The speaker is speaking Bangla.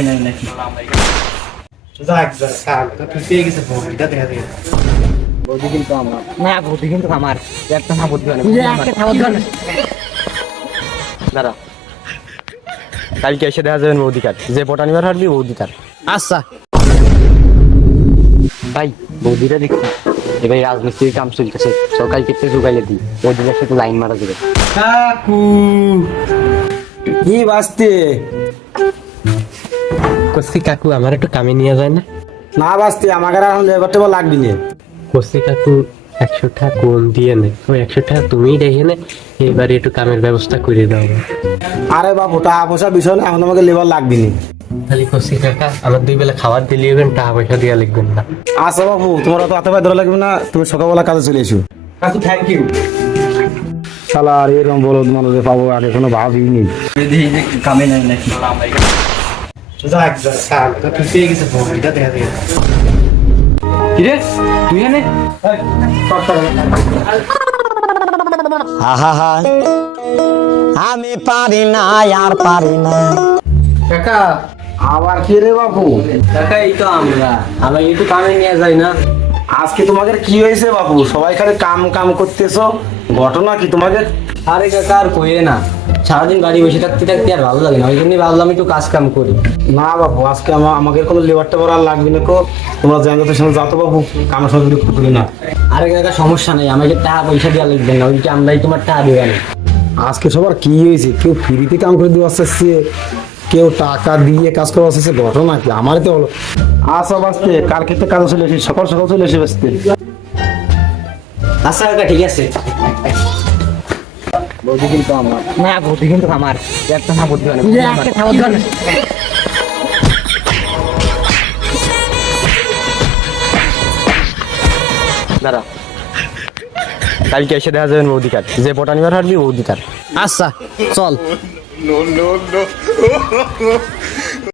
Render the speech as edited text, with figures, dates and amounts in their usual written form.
কামে নাই নাকি? যাক যাক কাল তো পেয়ে গেছে বউটা দেখা যায়। বৌদি কিন্তু আমার না, বৌদি কিন্তু আমার একটা না বৌদি মানে একটা খাওয়া দরকার দাঁড়া, কালকে এসে দেখা যাবেন বৌদি কার, যে পটা নিবার হারবি বৌদি তার। আচ্ছা ভাই বৌদিটা দেখছি এবার রাজমিস্ত্রির কাম চলতেছে, সকাল ক্ষেত্রে যোগাইলে দিই বৌদিদের সাথে লাইন মারা যাবে। কাকু কি বাঁচতে কস্তি কাকু আমার একটু কামে নিয়ে যায় না? না বাঁচতে আমাকে আর এখন লেবার টেবার লাগবি না। কস্তি কাকু 100 টাকা কোন দিয়ে নে, ওই 100 টাকা তুমিই রেখে নে, এবারে একটু কামের ব্যবস্থা করে দাও। আরে বাবু টাকা পয়সা বিষয় না, এখন আমাকে লেবার লাগবি না। খালি কস্তি কাকা আমার 2 বেলা খাবার দিলে টাকা পয়সা দিয়া লিখবেন না। আচ্ছা বাবু তোমার অত হাতে পায়ে ধরা লাগবে না, তুমি সকালবেলা কাজে চলে এসো। কাকু থ্যাংক ইউ। শালা আর এরকম বলদ মানুষে পাবো আর এখনো ভাবিনি। দেখি যে কামে নাই নাকি? যাক যাক কাল তো পেয়ে গেছে বউটা দেখা যায়। কিরে তুই এনে আহা আমি পারি না আর পারি না। কাকা আবার কি রে বাবু? কাকা এই তো আমরা একটু কামে নিয়ে যাই না? আজকে তোমাদের কি হয়েছে বাবু? সবাই খালি কাম কাম করতেছো, ঘটনা কি তোমাদের? আরে কাকা আর কইরে না, সারাদিন বাড়ি বসে থাকতে থাকতে আর ভালো লাগে না, ওই জন্যই ভাবলাম একটু কাজ কাম করি। না বাবু আজকে আমাকে কোনো লেবার টেবার আর লাগবে না, তোমরা জানতে সঙ্গে যাতো বাবু, কামের সঙ্গে বিরক্ত করি না। আরে কাকা সমস্যা নেই, আমাকে টাকা পয়সা দেওয়া লাগবে না, ওইটা আমরাই তোমার টাকা দেবে না। আজকে সবার কি হয়েছে? কেউ ফ্রিতে কাম করে দেওয়া আসছে, কেউ টাকা দিয়ে কাজ করে আসছে, ঘটনা কি? আমারই তো হলো। আচ্ছা বাঁচতে কালকে তো কাজে চলে এসে সকাল সকাল চলে এসে বাঁচতে। আচ্ছা কাকা ঠিক আছে। বৌদি কিন্তু আমার না, বৌদি কিন্তু আমার একটা না বৌদি মানে একটা খাওয়া দরকার দাঁড়া, কালকে এসে দেখা যাবেন বৌদি কার, যে পটা নিবার হারবি বৌদি তার। আচ্ছা চল।